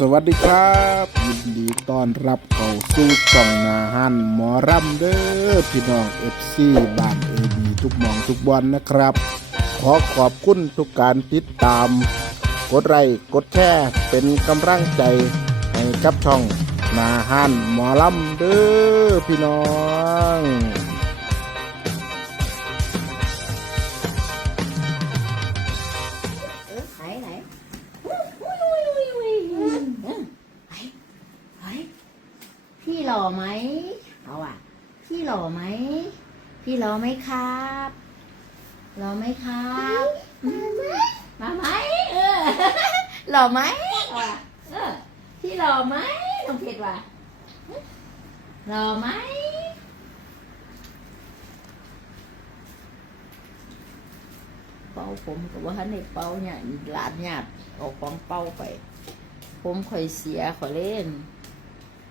สวัสดีครับยินดีต้อนรับเข้าสู่ช่องนาฮันหมอรำเด้อพี่น้องเอฟซีบ้านเอบีทุกหมองทุกวันนะครับ ขอขอบคุณทุกการติดตาม กดไลค์กดแชร์เป็นกำลังใจให้กับช่องนาฮันหมอรำเด้อพี่น้อง พี่หล่อไหมเอาอะ พี่หล่อไหม พี่หล่อไหมครับหล่อไหมครับมาไหมเออหล่อไหมเอาอะเออพี่หล่อไหมน้องเพชรว่ะหล่อไหมเป่าผมกับว่าในเป่าเนี่ยหลานญาติเออกของเป่าไป ผมข่อยเสียข่อยเล่น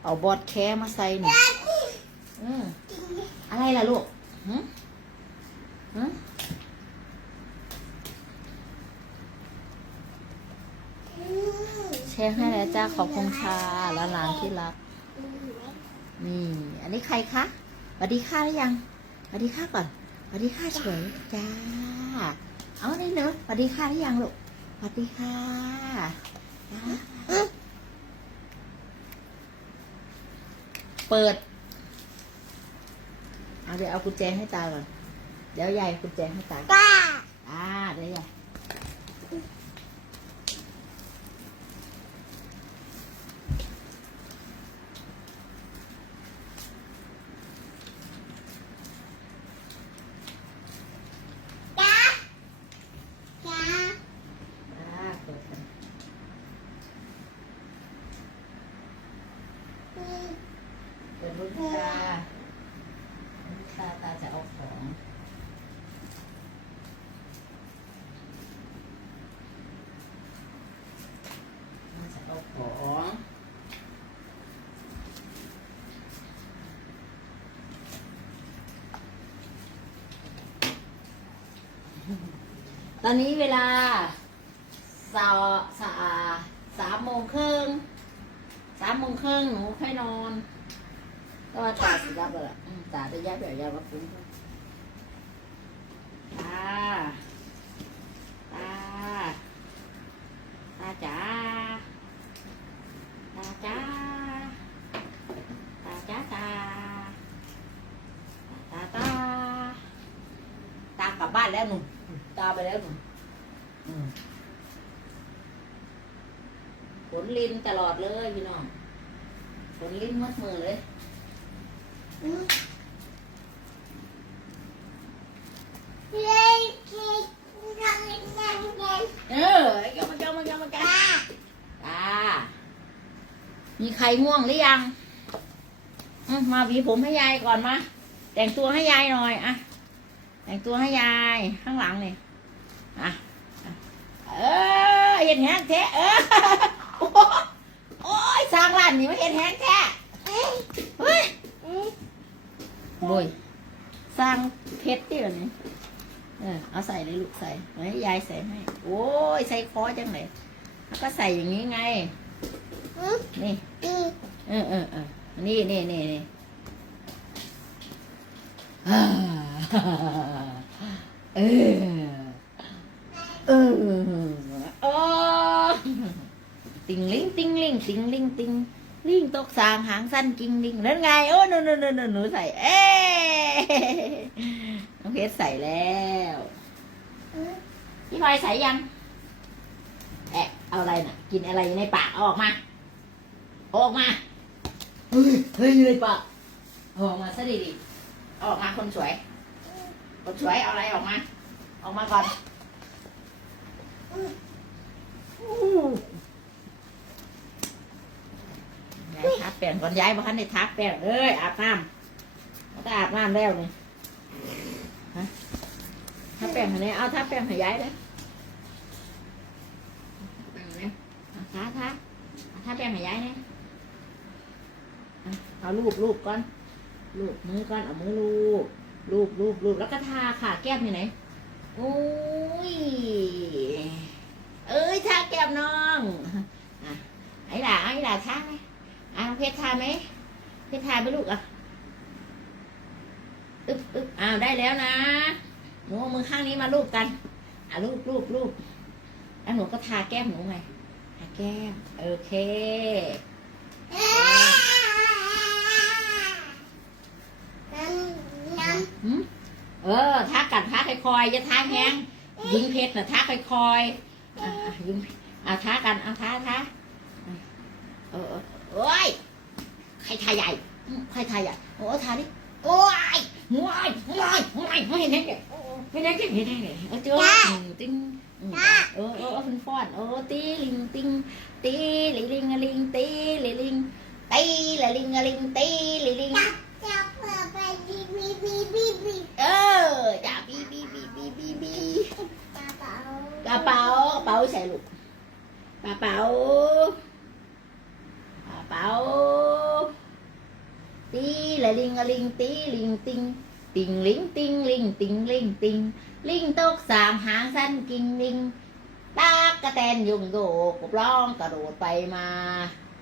เอาบอดแคมาใส่นี่เอออะไรล่ะลูกหึหึแชร์ให้แล้วจ้าขอบคุณค่ะแล้วหลานที่รัก นี่ อันนี้ใครคะสวัสดีค่ะหรือยังสวัสดีค่ะก่อนสวัสดีค่ะเฉยจ้า เอานี่เนอะสวัสดีค่ะหรือยังลูกสวัสดีค่ะจ้า เปิดเอาเดี๋ยวเอากุญแจให้ตาก่อน เดี๋ยวยายเอากุญแจให้ตา อ่าเดี๋ยวยายอ่าเปิดกันเปิดลูกตาลูกตาตาจะเอาของ ตาจะเอาของ ตอนนี้เวลาสาสาสามโมงครึ่งสามโมงครึ่งหนูค่อยนอน ก็ว่าตาสิรับเลยตาจะยับแบบยับว่าฟุ้ตาตาตาจ๋าตาจ๋าตาจ๋าตาตาตาตากลับบ้านแล้วหนูาไปแล้วหนูอืมขนลิ้นตลอดเลยพี่น้องขนลิ้นมัดมือเลยเออเจ้ามาเจ้ามาเจ้ามาจ้าจ้ามีใครม่วงหรือยังอืมมาหวีผมให้ยายก่อนมา แต่งตัวให้ยายหน่อยอะแต่งตัวให้ยายข้างหลังนี่อะอะ เออเห็นแห้งแท้เออโอ้ยสร้างร้านนี่ไม่เห็นแห้งแท้เฮ้ยโว้ยสร้างเพชรที่แบบนี้เออเอาใส่เลยลูกใส่ให้ยายใส่ให้โอ้ยใส่คอจังเลยแล้วก็ใส่อย่างนี้ไงนี่เออเออเออนี่นี่นี่นี่อ่า เออเออโอ้ติงลิงติงลิงติงลิงติงลิงตกสางหางสั้นกิงลิงนั่นไงโอ้หนูหนูหนูหนูใส่ เอ๊น้องเพชรใส่แล้วพี่พลอยใส่ยังแอะเอาอะไรน่ะ กินอะไรในปากออกมาออกมาเฮ้ยเฮ้ยในปากออกมาซะดีดีออกมาคนสวย คนสวยเอาอะไรออกมา ออกมาก่อน ยายทับแป้งก่อนยายบอกท่านได้ทับแป้งเอ้ยอาบน้ำมันก็อาบน้ำแล้วนี่ฮะทับแป้งให้เนี่ยเอาทับแป้งให้ยายเลยทับแป้งให้เนี่ยเอาทาทาเอาทับแป้งให้ยายเนี่ยเอาลูบลูบก่อนลูบมือก่อนเอามือลูบลูบลูบลูบแล้วก็ทาค่ะแก้มอยู่ไหน อุ้ย เอ้ยทาแก้มน้องอะไอ้หล่ะล่ะท่าไหมอะเพชรทาไหมเพชรทาไหมลูกอะอึ๊บอึ๊บอ้าวได้แล้วนะหนูเอามือข้างนี้มาลูบกัน อะลูบลูบลูบแล้วหนูก็ทาแก้มหนูไงทาแก้ม โอเค หืมเออทากัดทาค่ อยๆอย่าทาแห้งยิงเพชรนะทาค่อยๆอะอะยิงอะทากันเอาทาทาเออเออโอ้ยใครทาใหญ่อืมใครทาใหญ่โอ้ทาดิโอ้ยโอ้ยโอ้ยโอ้ยไม่เห็นได้เนี่ยไม่ได้เนี่ยไม่ได้เนี่ยเออเจ้าอืมติ้งอืมเออเออเออฟันฟอนเออตีลิงติ้งตีลิลิงอะลิงตีลิลิงตีละลิงอะลิงตีลิลิงากระเป๋าใส่ลูกกระเป๋ากระเป๋าตีละลิงอะลิงตีลิงติงติงลิงติงลิงติงลิงติงลิงตกสามหางสั้นกิงลิงตากกระแตนยุงโยกกบร้องกระโดดไปมา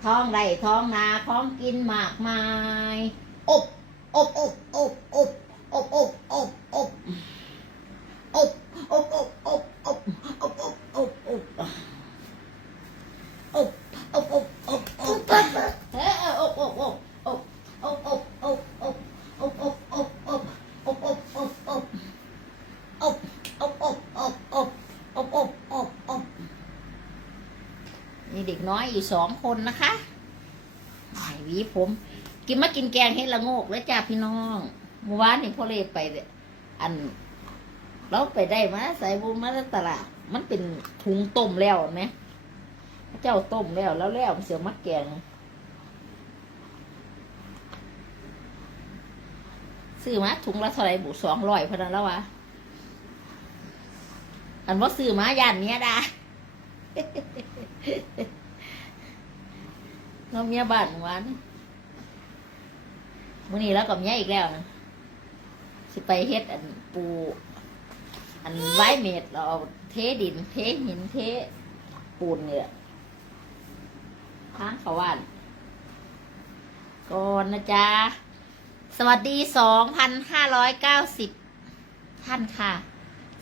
ท้องไร่ท้องนาของกินมากมาย อบอบอบอบอบ อยู่สองคนนะคะไหวีผม กินมากินแกงเห็ดละโงกแล้วจ้าพี่น้องเมื่อวานนี่พ่อเลยไป อัน เราไปได้มาใส่บุญมาตลาดมันเป็นถุงต้มแล้วไหมเจ้าต้มแล้วแล้วแล้วเสียวมักแกงซื้อมาถุงละเท่าไหรบุสองร้อยพอนั้นแล้ววะอันว่าซื้อมาย่านเนี้ยดา เราเมียบ้านเมื่อวานมื่อนี้แล้วกับเมียอีกแล้วนะสิไปเฮ็ดอันปู อันไว้เม็ดเราเอาเทดิน เทหินเทปูนเนี่ยทางเขาว่านก่อนนะจ๊ะ สวัสดีสองพันห้าร้อยเก้าสิบท่านค่ะ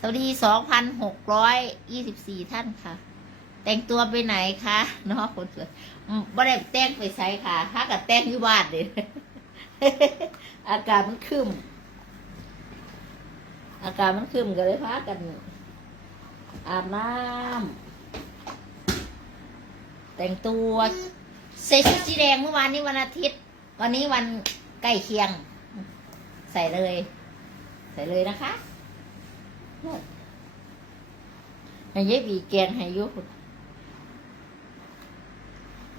สวัสดีสองพันหกร้อยยี่สิบสี่ท่านค่ะ แต่งตัวไปไหนคะเนาะคนสวยบ่ได้แต่งไปใส่ค่ะถ้ากับแต่งอยู่บ้านเลยอากาศมันครึมอากาศมันครึมก็เลยพากัน อาบน้ำแต่งตัวใส่ชุดสีแดงเมื่อวานนี้วันอาทิตย์ วันนี้วันใกล้เคียง ใส่เลย ใส่เลยนะคะให้เย็บอีแกงให้ยุ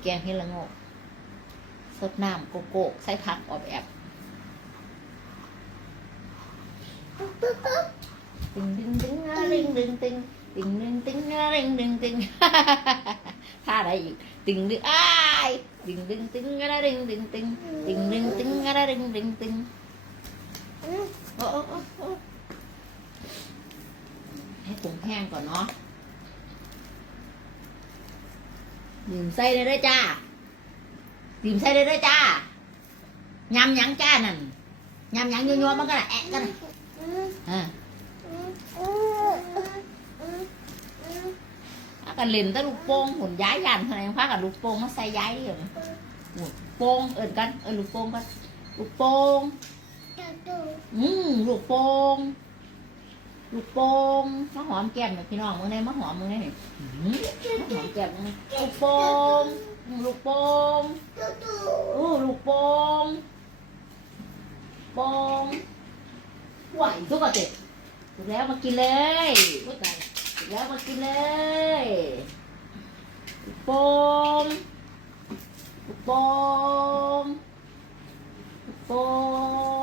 แกงให้ละโงกสดน้ำโกโก้ใส่ผักออบแอบตึงตึงตึงอะตึงตึงตึงตึงตึงตึงอะตึงตึงตึงท่าอะไรอีกตึงตึงอ้ายตึงตึงตึงอะตึงตึงตึงตึงตึงตึงอะตึงตึงตึงโอ้โอ้โอ้โอ้ให้ผงแห้งก่อนเนาะ ดื่มไส้เลยเด้อจ้าดื่มไส้เลยเด้อจ้ายำหยังจ้านั่นยำหยังยัวๆมันก็น่ะแอะกันน่ะอ่าพากันเล่นแต่ลูกโป่งหุ่นย้ายยันเท่าไหร่พากันลูกโป่งมาใส่ย้ายเดียวหุ่นโป่งเอินกันเอินลูกโป่งกันลูกโป่งอืมลูกโป่ง ลูกโป่งมาหอมแก้มหน่อยพี่น้องมึงได้มาหอมมึงได้หน่อยอื้อหือมาหอมแก้มมึงลูกโป่งอืมลูกโป่งอู้ลูกโป่งโป่งไหวทุกคนเด็ดถูกแล้วมากินเลยพูดไปถูกแล้วมากินเลยลูกโป่งลูกโป่งลูกโป่ง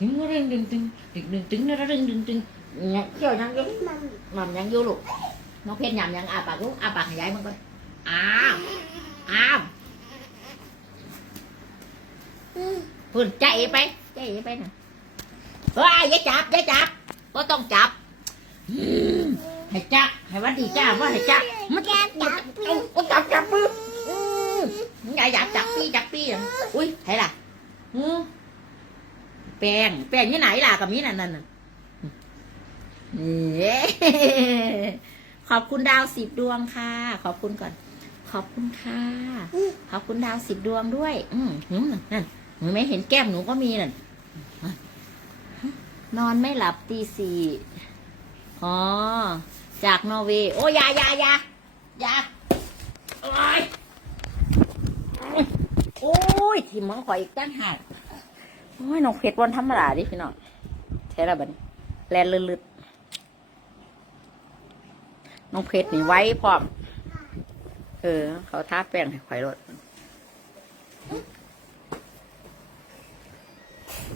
ดึงดึงดึงดึงดึงดึงดึงดึงดึงดึงเกี่ยวยังยังมันยังอยู่ลูกน้องเพชรยำยังอาปากลูกอาปากยายมันก็อ้าวอ้าวพุ่นใจไปใจไปน่ะว้ายอย่าจับอย่าจับก็ต้องจับให้จับให้วันดีจ้าว่าให้จับมันจับจับจับจับปื้ออย่าจับจับปี้จับปี้อุ้ยเห็นล่ะอือ แป้ง แป้งที่ไหนล่ะกับมีนั่นนั่นน่ะนี่ขอบคุณดาวสิบดวงค่ะ ขอบคุณก่อน ขอบคุณค่ะ ขอบคุณดาวสิบดวงด้วย อืมนั่นหนูไม่เห็นแก้มหนูก็มีนั่นนอนไม่หลับตีสี่อ๋อ จากนอร์เวย์ โอ้ยยายายายาโอ้ยโอ้ยทีมมังขอยอีกตั้งหาก โอ้ยน้องเพชรวันธรรมดาดิพี่น้องใช่ล้วบันแลนลึดๆน้องเพชรนี่ไว้พร้อม เออ เขาทาแป้งให้ข่อยรถ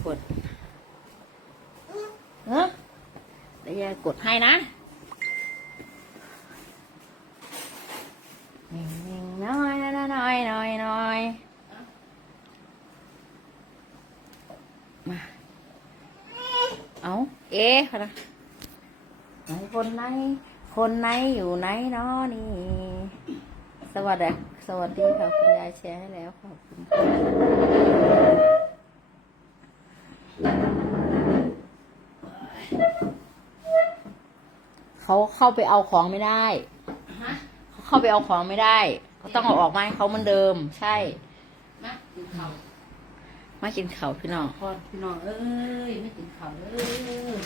กดเออเดี๋ยวยายกดให้นะนิ่งๆน้อยน้อยน้อยน้อยน้อย มา เอาเอ๊ะนะไหนคนไหน คนไหนอยู่ไหนเนาะนี่ สวัสดี สวัสดีค่ะคุณยายแชร์ให้แล้วขอบคุณค่ะเขาเข้าไปเอาของไม่ได้ เขาเข้าไปเอาของไม่ได้ เขาต้องเอาออกมาให้เขาเหมือนเดิม ใช่มากินข้าว มากินข้าวพี่น้องก่อนพี่น้องเอ้ยไม่กินข้าวเอ้ย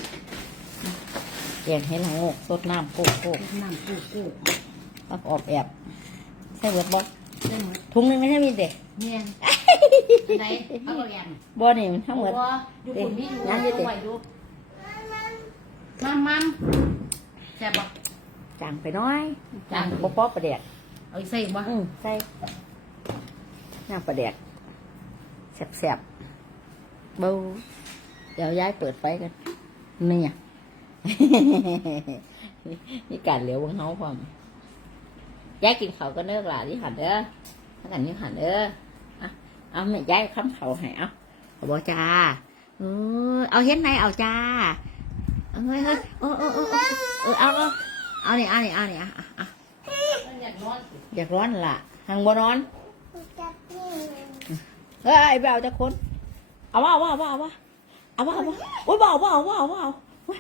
แกงให้ละโงกสดน้ำโกโก้น้ำกู้กู้แล้วก็ออบแอบใช่เบิร์ดบอได้หมดถุงหนึงไม่ใช่มีเด็กเนียนไหนเอาตัวอย่างบอนี่มันทั้งหมดบัวอยู่คนนี้อยู่นั่เอานอยู่ดิไว้ดูมัมมัมแซ่บปะจางไปหน้อยจางจางป๊อปประเดียดเอาอีกใส่อีกบ่อืมใส่น้ำปลาแดกแสบๆ เบาเดี๋ยวย้ายเปิดไฟกันนี่อะนี่การเหลียววังเฮาพร้อมย้ายกินเขาวก็เนิกหลาที่หันเด้อถ้ากันนี่หันเด้ออะเอาแม่ย้ายข้ามเขาให้เอาเอาบอจ้าเออเอาเห็นไหนเอาจ้าเอ้ยเฮ้ยเออเออเออเออเออเอาเอาเอานี่เอานี่เอานี่อะอะอะมันอยากนอนสิอยากร้อนล่ะหังบ่นอนเฮ้ยบ่าวจะคน เอาว่าเอาว่าเอาว่าเอาว่าเอาว่าเอาว่าโอ้ยบ่าวบ่าวบ่าวบ่าวโอ้ย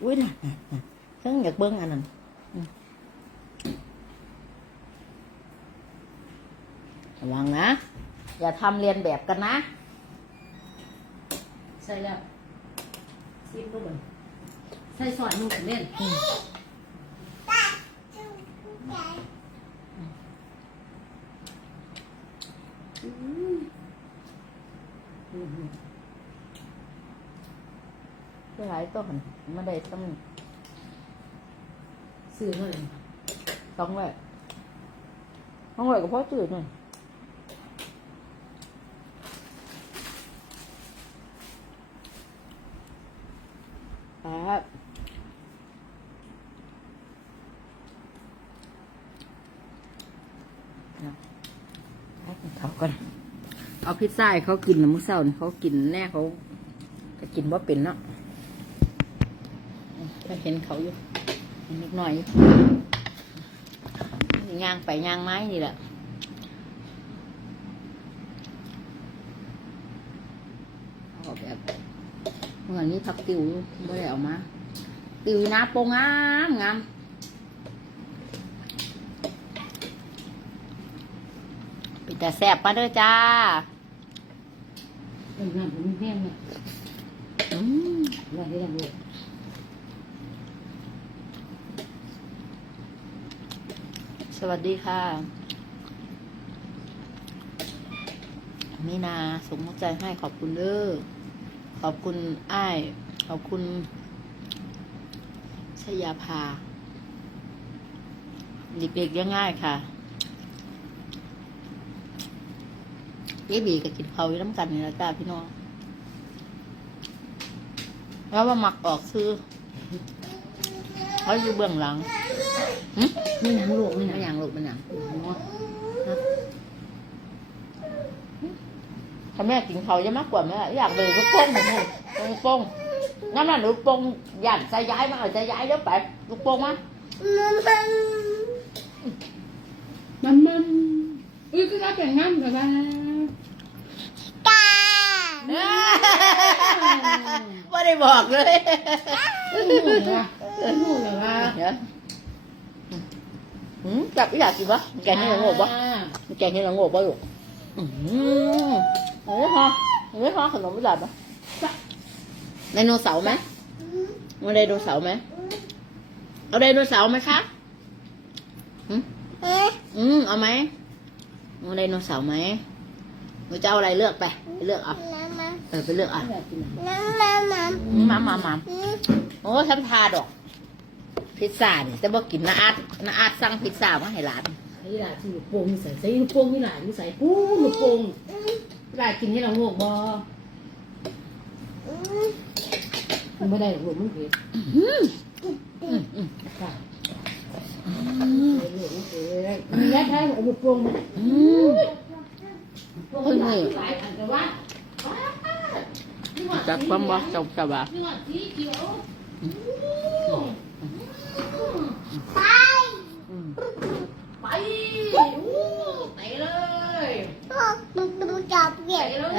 โอ้ยน่ะน่ะน่ะฉันอยากเบิ้งอันนั้นอืมระวังนะ อย่าทำเรียนแบบกันนะ ใส่แล้วซิมดูเลยใส่ซอสนุ่มเล่น คือหลาย ตัวหันม่ได้ต้องซื้อเท่าไหร่ต้องไว้ต้องไว้กับพ่อจืดหน่อยครับเขาก่อนเอาพิซซ่าเขากินนะมื้อเช้าเขากินแน่เขาจะกินว่าเป็นเนาะ เห็นเขาอยู่นิดหน่อยอยู่ย่างไปย่างไม้นี่แหละเอาแบบเมื่อนี้ผักติวอยู่ไม่ได้เอามา ติวอยู่นะโปงงามงามปิดแต่แซ่บมาเด้อจ้าเออน้ำผมแห้งเนี่ยอืมอะไรที่ละลูก สวัสดีค่ะ มีนาส่งหัวใจให้ขอบคุณเด้อขอบคุณอ้าย ขอบคุณชยาภาเด็กๆยังง่ายค่ะเบบีก็กินเขาอยู่น้ำกันนี่แหละจ้าพี่น้องแล้วว่าหมักออกคือเขาอยู่เบื้องหลัง ไม่หนังลูกไม่หนังอย่างลูกมันหนังเนถ้าแม่กินเขาจะมากกว่าแม่อยากไปลูกโป่งเมือนกัลูกโป่งงั้นน่ะนูโป่งหยันใจย้ายมาเอาย้ายแล้วไปลูกโป่งมามันมันอุ้ยก็รับแต่งงานกันแม่ตาไม่ได้บอกเลยหนูเหรอวะ เดี๋ยวหืมจับอีหลากินปะแกงให้ละโงกปะแกงให้ละโงกปะลูกอืมเอ้ยพอเอ้ยพอขนมอีหลาปะไดโนเสาร์ไหมเอาไดโนเสาร์ไหมเอาไดโนเสาร์ไหมคะหืมอืมเอาไหมเอาไดโนเสาร์ไหมหนูจะเอาอะไรเลือกไปไปเลือกเอาเออไปเลือกเอามามามาโอ้ฉันทาดอก พิซซ่าเนี่ยแต่บอกกินนาอาดนาอาดสั่งพิซซ่ามาให้หลานไอ้หลานที่ลูกโป่งใส่ใส่ลูกโป่งที่หลานใส่ปูลูกโป่งหลานกินให้เราโงกบ่มันไม่ได้หรอกลูกมันเผ็ดค่ะลูกมันเผ็ดมีแค่แค่ลูกโป่งมันอืมเพิ่งนี่หลายอันแต่ว่าจากความบอกจบกับว่า นี่ว่าสีเขียวไปอู้ไปเลยไปเลย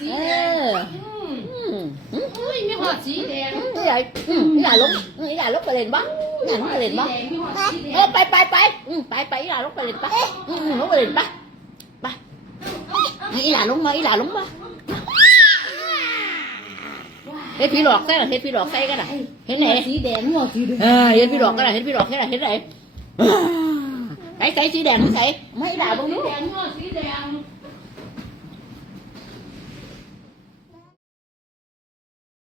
สีเอแดงออืมอืมอืมอุ้ยมีหอดสีแดงนี่ใหญ่อืมนี่ใหญ่ลงนี่ใหญ่ลงไปเล่นบ้างนี่ใหญ่ลงไปเล่นบ้างมีหอดสีแดเอองไปไปไปอืมไปไปอีหลาลงไปเล่นปะอืมอืมลงไปเล่นปะไปนี่อีหลาลงมาอีหลาลงมา เฮ็ดพี่หลอกใส่หรอเฮ็ดพี่หลอกใส่กันอะเห็นไหนสีแดงหอดสีแดงเออเห็นพี่ดอกก็ได้เห็นพี่ดอกแค่ไหนเห็นไหนใส่ใส่สีแดงใส่ไม่ด่าบ้างสีลูกแดงหอดสีแดง